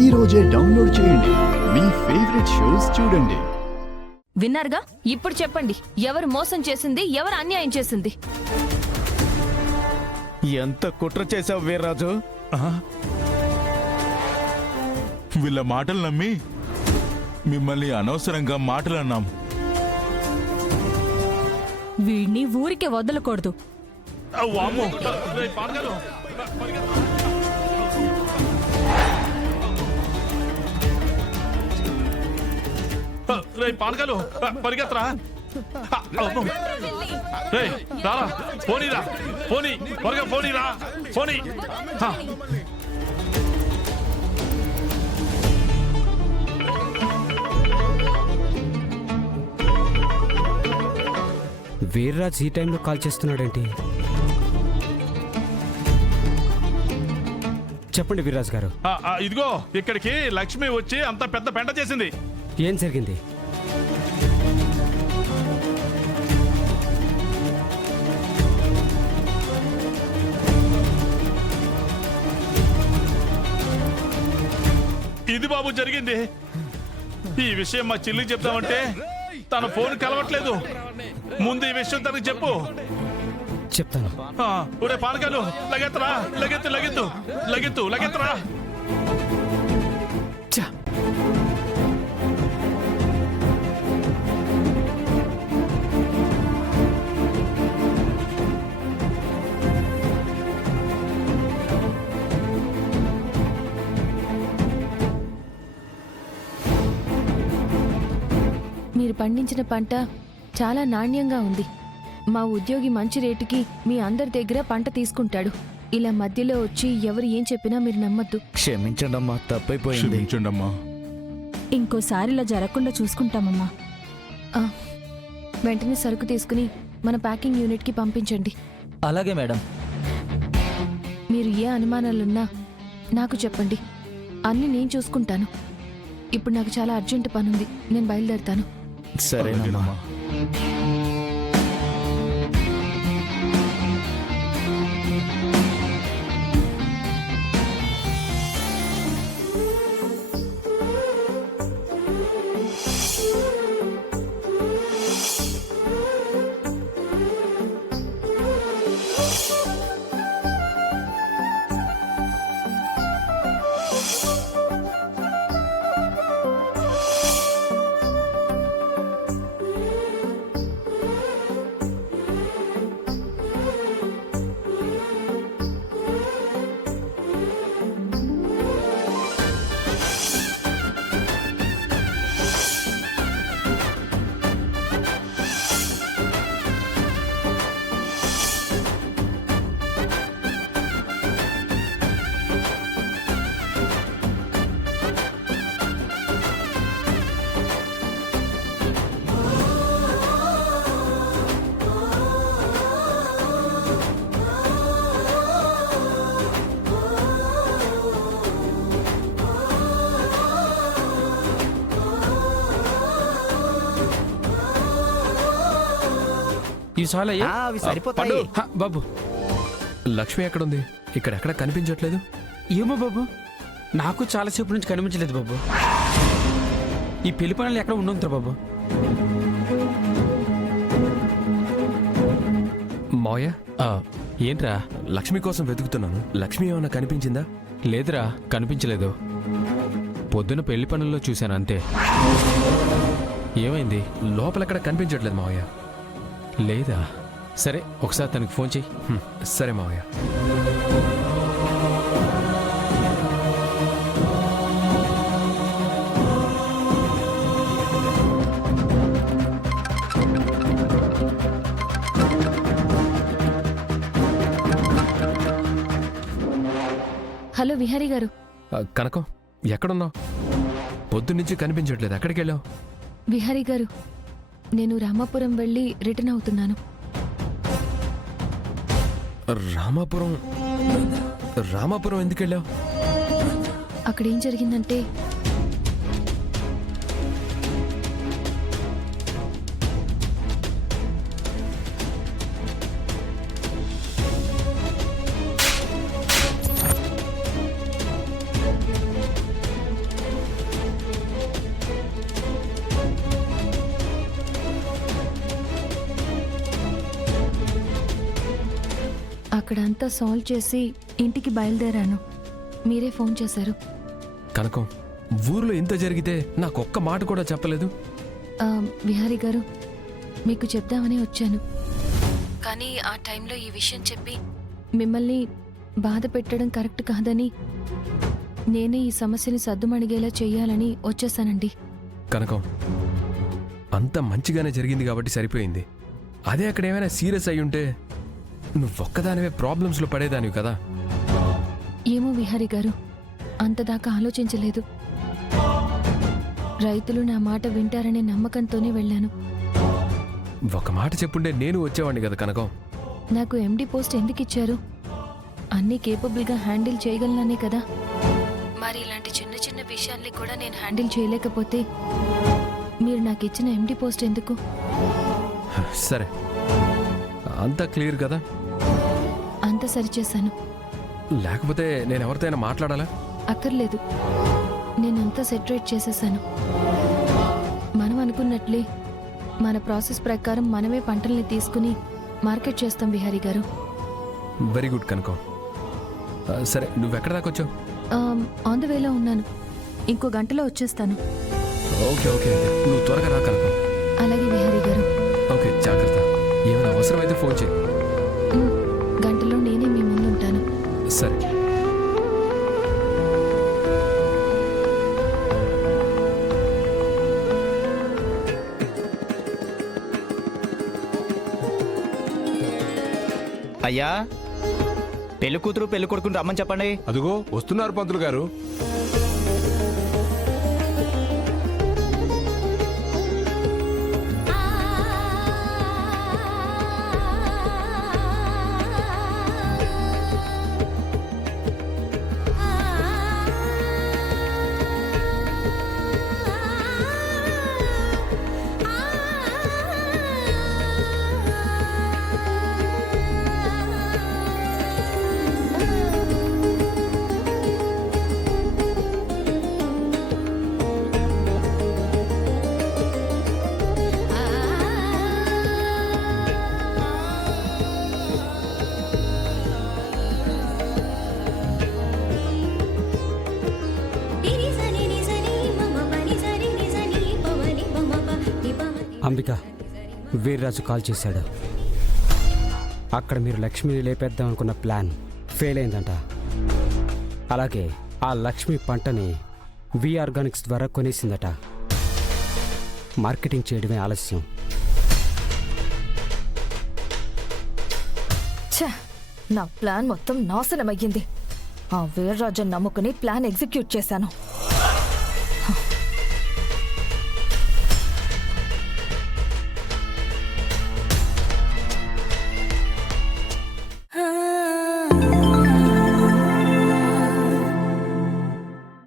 ఈ రోజే డౌన్లోడ్ చేయండి. మీ ఫేవరెట్ షోస్ చూడండి. విన్నారుగా? ఇప్పుడు చెప్పండి, ఎవరు మోసం చేసింది, ఎవరు అన్యాయం చేసింది? ఎంత కుట్ర చేసావు వీర్రాజు. వీళ్ళ మాటలు నమ్మి మిమ్మల్ని అనవసరంగా మాటలు అన్నాం. వీడిని ఊరికే వదలకూడదు. పానకాలు పరిగెత్తరా. రారా, పోనీరా, పోనీ, త్వరగా పోనీరా, పోనీ. వీర్రాజ్ ఈ టైంలో కాల్ చేస్తున్నాడేంటి? చెప్పండి వీర్రాజ్ గారు. ఇదిగో ఇక్కడికి లక్ష్మి వచ్చి అంత పెద్ద పెంట చేసింది. ఏం జరిగింది? ఇది బాబు జరిగింది. ఈ విషయం మా చెల్లికి చెప్తామంటే తన ఫోన్ కలవట్లేదు. ముందు ఈ విషయం తనకు చెప్పు. చెప్తాను. ఒరే పానకాలు, లగెత్తరా, లగెత్తు లగెత్తు లగెత్తు లగెత్తరా. మీరు పండించిన పంట చాలా నాణ్యంగా ఉంది. మా ఉద్యోగి మంచి రేటుకి మీ అందరి దగ్గర పంట తీసుకుంటాడు. ఇలా మధ్యలో వచ్చి ఎవరు ఏం చెప్పినా మీరు నమ్మద్దు. క్షమించండమ్మా, తప్పైపోయింది. క్షమించండమ్మా. ఇంకోసారి ఇలా జరగకుండా చూసుకుంటామమ్మా. వెంటనే సరుకు తీసుకుని మన ప్యాకింగ్ యూనిట్కి పంపించండి. అలాగే మేడం. మీరు ఏ అనుమానాలున్నా నాకు చెప్పండి, అన్నీ నేను చూసుకుంటాను. ఇప్పుడు నాకు చాలా అర్జెంట్ పనుంది, నేను బయలుదేరుతాను. సరేనమ్మా. అవి సరిపోతాయి. బాబు, లక్ష్మి ఎక్కడుంది? ఇక్కడెక్కడ కనిపించట్లేదు. ఏమో బాబు, నాకు చాలాసేపు నుంచి కనిపించలేదు బాబు. ఈ పెళ్లి పనులు ఎక్కడ ఉండవుతారు బాబు. మావయ్య, ఏంట్రా? లక్ష్మి కోసం వెతుకుతున్నాను. లక్ష్మి ఏమన్నా కనిపించిందా? లేదురా, కనిపించలేదు. పొద్దున పెళ్లి పనుల్లో చూశాను అంతే. ఏమైంది? లోపలెక్కడ కనిపించట్లేదు మావయ్య. లేదా? సరే, ఒకసారి తనకి ఫోన్ చెయ్యి. సరే మావయ్య. హలో విహారీ గారు. కనకం, ఎక్కడున్నావు? పొద్దున్నుంచి కనిపించట్లేదు. ఎక్కడికి వెళ్ళావు? విహారీ గారు, నేను రామాపురం వెళ్ళి రిటర్న్ అవుతున్నాను. రామాపురం? రామాపురం ఎందుకు వెళ్ళావు? అక్కడేం జరిగిందంటే, అక్కడంతా సాల్వ్ చేసి ఇంటికి బయలుదేరాను. మీరే ఫోన్ చేశారు. కనకం, ఊర్లో ఇంత జరిగితే నాకు ఒక్క మాట కూడా చెప్పలేదు. విహారీ గారు, మీకు చెప్దామని వచ్చాను. కానీ ఆ టైంలో ఈ విషయం చెప్పి మిమ్మల్ని బాధ పెట్టడం కరెక్ట్ కాదని నేనే ఈ సమస్యని సద్దుమణిగేలా చెయ్యాలని వచ్చేసానండి. కనకం, అంత మంచిగానే జరిగింది కాబట్టి సరిపోయింది. అదే అక్కడ ఏమైనా సీరియస్ అయి ఉంటే నువ్వొక్కదానివే ప్రాబ్లమ్స్లో పడేదానివి కదా. ఏమో విహారీ గారు, అంతదాకా ఆలోచించలేదు. రైతులు నా మాట వింటారనే నమ్మకంతోనే వెళ్ళాను. ఒక మాట చెప్పుంటే నేను వచ్చేవాడిని కదా కనకం. నాకు ఎండి పోస్ట్ ఎందుకు ఇచ్చారు? అన్నీ కేపబుల్గా హ్యాండిల్ చేయగలననే కదా. మరి ఇలాంటి చిన్న చిన్న విషయాల్ని కూడా నేను హ్యాండిల్ చేయలేకపోతే మీరు నాకు ఇచ్చిన ఎండి పోస్ట్ ఎందుకు? సరే, అంతా క్లియర్ కదా? అంత సరిచేశాను. లేకపోతే నేను ఎవరితోనైనా మాట్లాడాలా? అక్కర్లేదు, నేనంతా సెటరేట్ చేసేసాను. మనం అనుకున్నట్లే మన ప్రాసెస్ ప్రకారం మనమే పంటల్ని తీసుకుని మార్కెట్ చేస్తాం విహారీ గారు. వెరీ గుడ్ కనకం. సరే, నువ్వెక్కడ దాకా వచ్చావు? ఆన్ ద వేలో ఉన్నాను. ఇంకో గంటలో వచ్చేస్తాను. ఓకే ఓకే, నువ్వు త్వరగా రా కనకం. అలాగే విహారీ గారు. ఓకే, జాగ్రత్త. ఏమైనా అవసరమైతే ఫోన్ చేయి. గంటలో నేనే మీ ముందుంటాను. సరే. అయ్యా, పెళ్లి కూతురు పెళ్లి కొడుకుని రమ్మని చెప్పండి. అదిగో వస్తున్నారు పంతులు గారు. అంబిక, వీర్రాజు కాల్ చేశాడు. అక్కడ మీరు లక్ష్మిని లేపేద్దాం అనుకున్న ప్లాన్ ఫెయిల్ అయిందంట. అలాగే ఆ లక్ష్మి పంటని వి ఆర్గానిక్స్ ద్వారా కొనేసిందట. మార్కెటింగ్ చేయడమే ఆలస్యం. నా ప్లాన్ మొత్తం నాశనమయ్యింది. ఆ వీర్రాజన్ నమ్ముకుని ప్లాన్ ఎగ్జిక్యూట్ చేశాను.